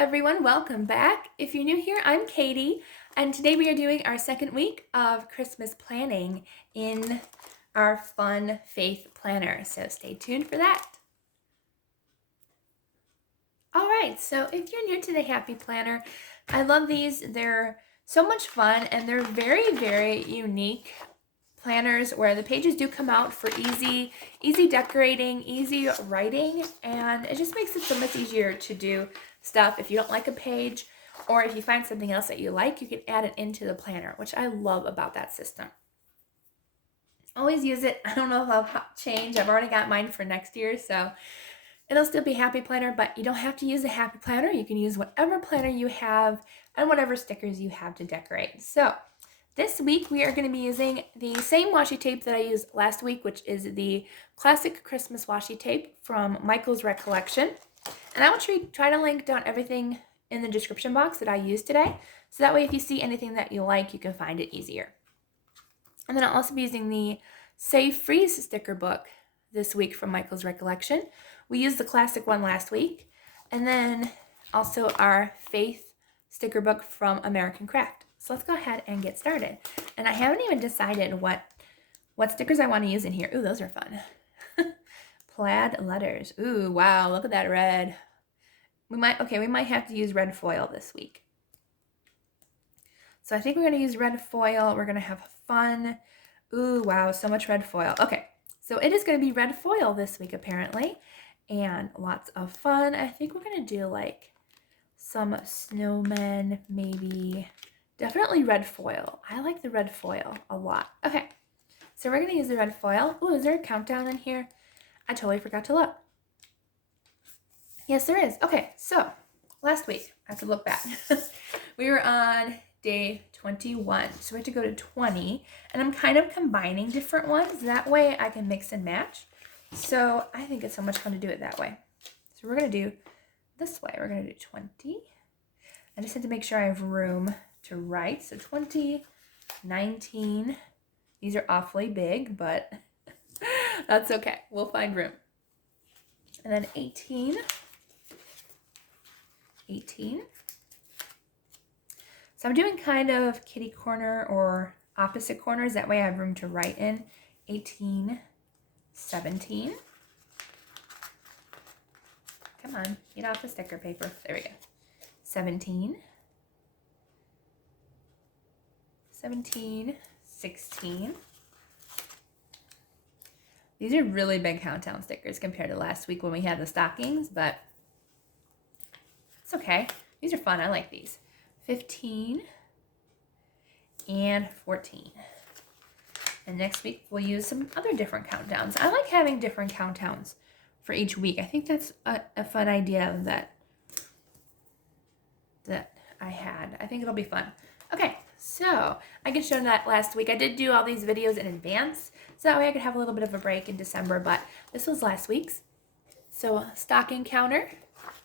everyone, welcome back. If you're new here, I'm Katie, and today we are doing our second week of Christmas planning in our fun faith planner, so stay tuned for that. All right, so if you're new to the Happy Planner, I love these. They're so much fun, and they're very, very unique planners where the pages do come out for easy decorating, easy writing, and it just makes it so much easier to do stuff. If you don't like a page, or if you find something else that you like, you can add it into the planner, which I love about that system. Always use it. I don't know if I'll change. I've already got mine for next year, so it'll still be Happy Planner, but you don't have to use a Happy Planner. You can use whatever planner you have and whatever stickers you have to decorate. So this week we are going to be using the same washi tape that I used last week, which is the classic Christmas washi tape from Michael's Recollection. And I will try to link down everything in the description box that I used today, so that way if you see anything that you like, you can find it easier. And then I'll also be using the Save Freeze sticker book this week from Michael's Recollection. We used the classic one last week. And then also our Faith sticker book from American Craft. So let's go ahead and get started. And I haven't even decided what stickers I want to use in here. Ooh, those are fun. Plaid letters. Ooh, wow, look at that red. We might have to use red foil this week. So I think we're going to use red foil. We're going to have fun. Ooh, wow, so much red foil. Okay, so it is going to be red foil this week apparently, and lots of fun. I think we're going to do like some snowmen, maybe. Definitely red foil. I like the red foil a lot. Okay, so we're going to use the red foil. Ooh, is there a countdown in here? I totally forgot to look. Yes, there is. Okay, so last week, I have to look back. We were on day 21, so we have to go to 20, and I'm kind of combining different ones. That way I can mix and match. So I think it's so much fun to do it that way. So we're going to do this way. We're going to do 20. I just had to make sure I have room to write. So 20, 19. These are awfully big, but that's okay. We'll find room. And then 18. 18. So I'm doing kind of kitty corner or opposite corners. That way I have room to write in. 18, 17. Come on, get off the sticker paper. There we go. 17. 17, 16. These are really big countdown stickers compared to last week when we had the stockings, but it's okay. These are fun. I like these. 15 and 14. And next week we'll use some other different countdowns. I like having different countdowns for each week. I think that's a fun idea that I had. I think it'll be fun. Okay, so I can show that last week. I did do all these videos in advance, so that way I could have a little bit of a break in December, but this was last week's. So stocking counter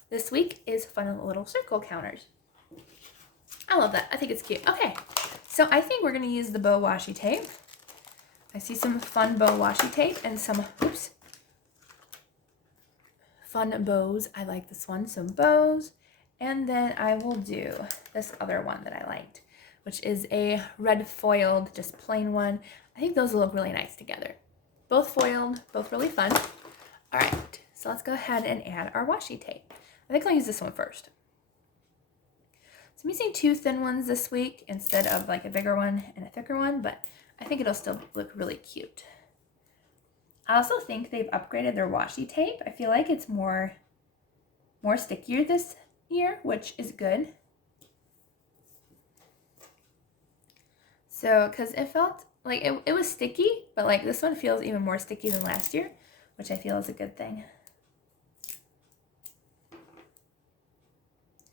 this week is fun little circle counters. I love that. I think it's cute. Okay, so I think we're going to use the bow washi tape. I see some fun bow washi tape and some, fun bows. I like this one, some bows. And then I will do this other one that I liked, which is a red foiled, just plain one. I think those will look really nice together. Both foiled, both really fun. All right, so let's go ahead and add our washi tape. I think I'll use this one first. So I'm using two thin ones this week instead of like a bigger one and a thicker one, but I think it'll still look really cute. I also think they've upgraded their washi tape. I feel like it's more stickier this year, which is good. So, because it felt like it was sticky, but like this one feels even more sticky than last year, which I feel is a good thing.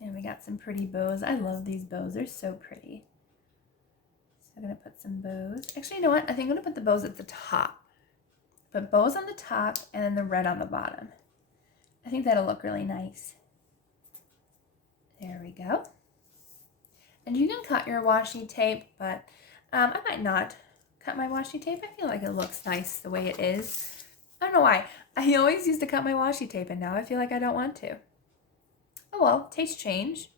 And we got some pretty bows. I love these bows. They're so pretty. So I'm going to put some bows. Actually, you know what? I think I'm going to put the bows at the top. Put bows on the top and then the red on the bottom. I think that'll look really nice. There we go. And you can cut your washi tape, but I might not cut my washi tape. I feel like it looks nice the way it is. I don't know why. I always used to cut my washi tape, and now I feel like I don't want to. oh well, taste change.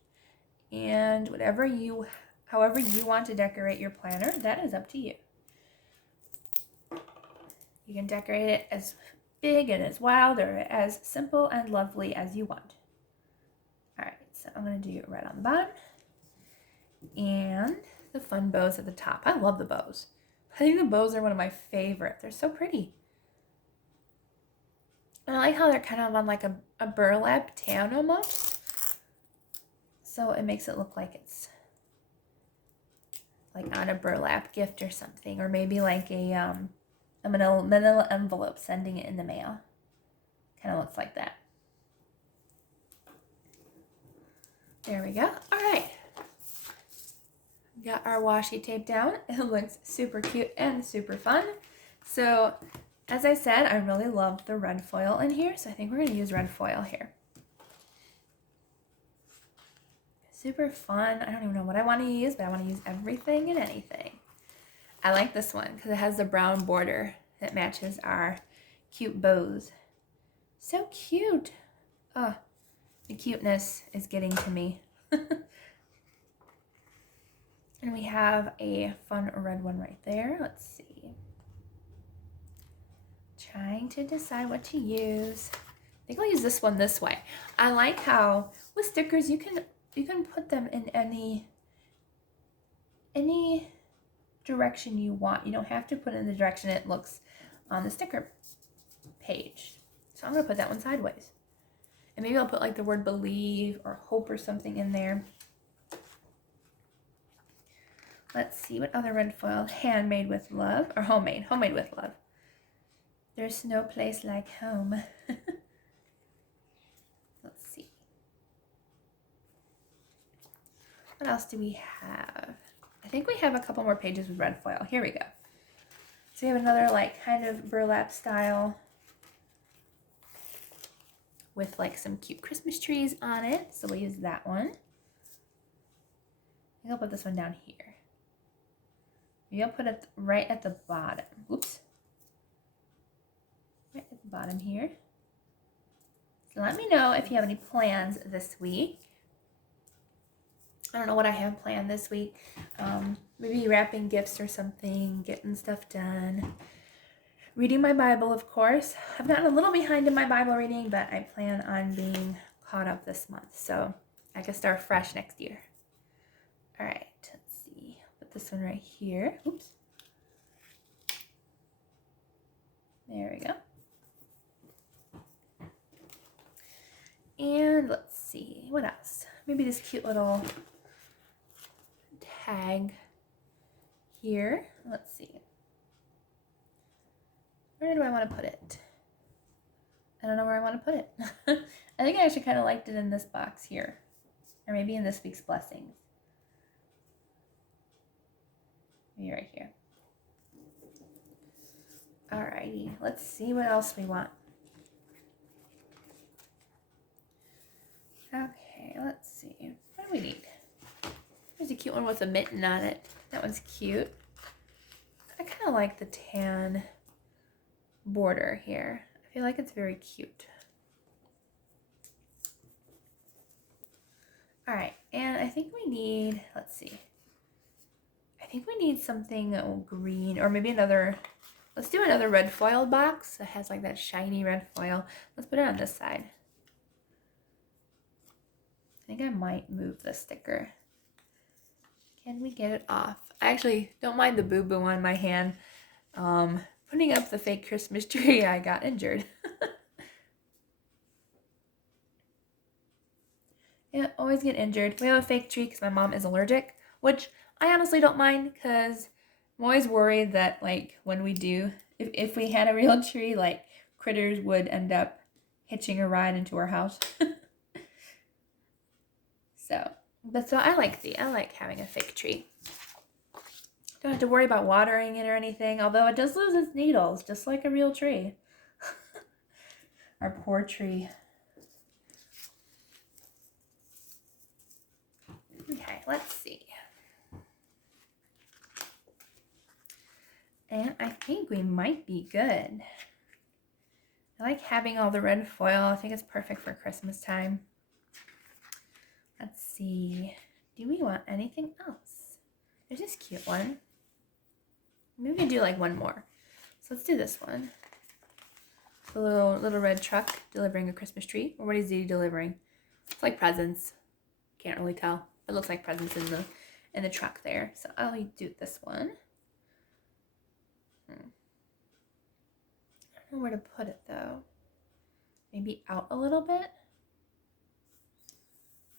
And however you want to decorate your planner, that is up to you. You can decorate it as big and as wild or as simple and lovely as you want. All right, so I'm going to do red on the bottom and the fun bows at the top. I love the bows. I think the bows are one of my favorites. They're so pretty. And I like how they're kind of on like a burlap tan almost. So it makes it look like it's like on a burlap gift or something, or maybe like a manila envelope sending it in the mail. Kind of looks like that. There we go. All right. Got our washi tape down. It looks super cute and super fun. So as I said, I really love the red foil in here, so I think we're going to use red foil here. Super fun. I don't even know what I want to use, but I want to use everything and anything. I like this one because it has the brown border that matches our cute bows. So cute. Oh, the cuteness is getting to me. And we have a fun red one right there. Let's see. Trying to decide what to use. I think I'll use this one this way. I like how with stickers you can put them in any direction you want. You don't have to put it in the direction it looks on the sticker page. So I'm going to put that one sideways. And maybe I'll put like the word believe or hope or something in there. Let's see what other red foil. Handmade with love, or homemade with love. There's no place like home. Let's see. What else do we have? I think we have a couple more pages with red foil. Here we go. So we have another like kind of burlap style with like some cute Christmas trees on it. So we'll use that one. I think I'll put this one down here. Maybe I'll put it right at the bottom. Oops. Right at the bottom here. So let me know if you have any plans this week. I don't know what I have planned this week. Maybe wrapping gifts or something, getting stuff done. Reading my Bible, of course. I've gotten a little behind in my Bible reading, but I plan on being caught up this month. So I can start fresh next year. All right, let's see. Put this one right here. Oops. There we go. And let's see, what else? Maybe this cute little tag here. Let's see. Where do I want to put it? I don't know where I want to put it. I think I actually kind of liked it in this box here. Or maybe in this week's blessings. Maybe right here. Alrighty, let's see what else we want. Okay, let's see. What do we need? There's a cute one with a mitten on it. That one's cute. I kind of like the tan border here. I feel like it's very cute. All right, and I think we need, let's see. I think we need something green or maybe another, let's do another red foil box that has like that shiny red foil. Let's put it on this side. I think I might move the sticker. Can we get it off? I actually don't mind the boo-boo on my hand. Putting up the fake Christmas tree, I got injured. Yeah, always get injured. We have a fake tree because my mom is allergic, which I honestly don't mind because I'm always worried that like when we do, if we had a real tree, like critters would end up hitching a ride into our house. So I like having a fake tree. Don't have to worry about watering it or anything, although it does lose its needles, just like a real tree. Our poor tree. Okay, let's see. And I think we might be good. I like having all the red foil. I think it's perfect for Christmas time. Let's see. Do we want anything else? There's this cute one. Maybe we can do like one more. So let's do this one. The little red truck delivering a Christmas tree. Or what is he delivering? It's like presents. Can't really tell. It looks like presents in the truck there. So I'll do this one. I don't know where to put it though. Maybe out a little bit.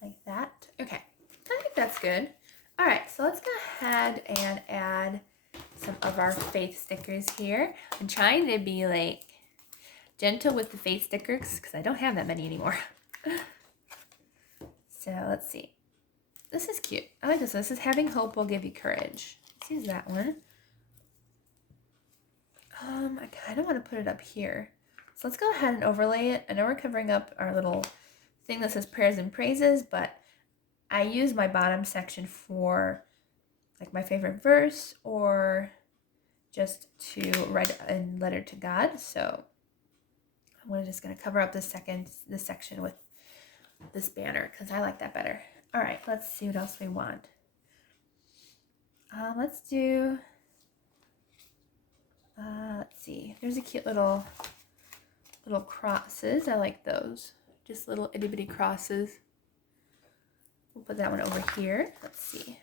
Like that. Okay. I think that's good. All right, so let's go ahead and add some of our faith stickers here. I'm trying to be like gentle with the faith stickers because I don't have that many anymore. So let's see. This is cute. I like this one. This is having hope will give you courage. Let's use that one. I kind of want to put it up here. So let's go ahead and overlay it. I know we're covering up our little thing that says prayers and praises, but I use my bottom section for like my favorite verse or just to write a letter to God. So I'm just going to cover up this section with this banner because I like that better. All right, let's see what else we want. Let's do, let's see. There's a cute little crosses. I like those. Just little itty bitty crosses. We'll put that one over here. Let's see.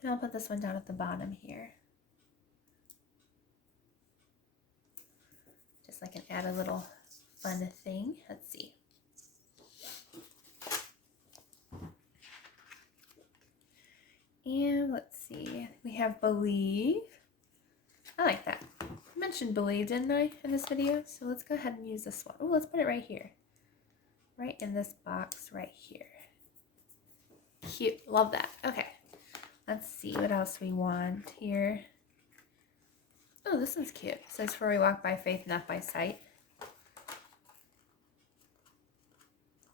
And I'll put this one down at the bottom here. Just like an add a little fun thing. Let's see. And let's see. We have believe. I like that. I mentioned believe, didn't I, in this video? So let's go ahead and use this one. Oh, let's put it right here. Right in this box right here. Cute. Love that. Okay. Let's see what else we want here. Oh, this one's cute. It says, for we walk by faith, not by sight.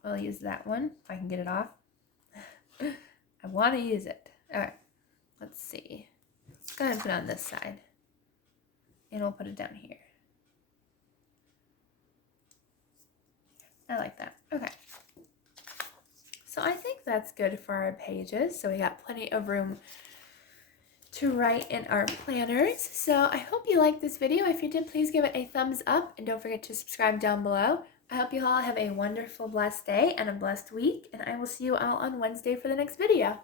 I'll use that one if I can get it off. I want to use it. All right. Let's see. Let's go ahead and put it on this side. And we'll put it down here. I like that. Okay. So I think that's good for our pages. So we got plenty of room to write in our planners. So I hope you liked this video. If you did, please give it a thumbs up and don't forget to subscribe down below. I hope you all have a wonderful, blessed day and a blessed week. And I will see you all on Wednesday for the next video.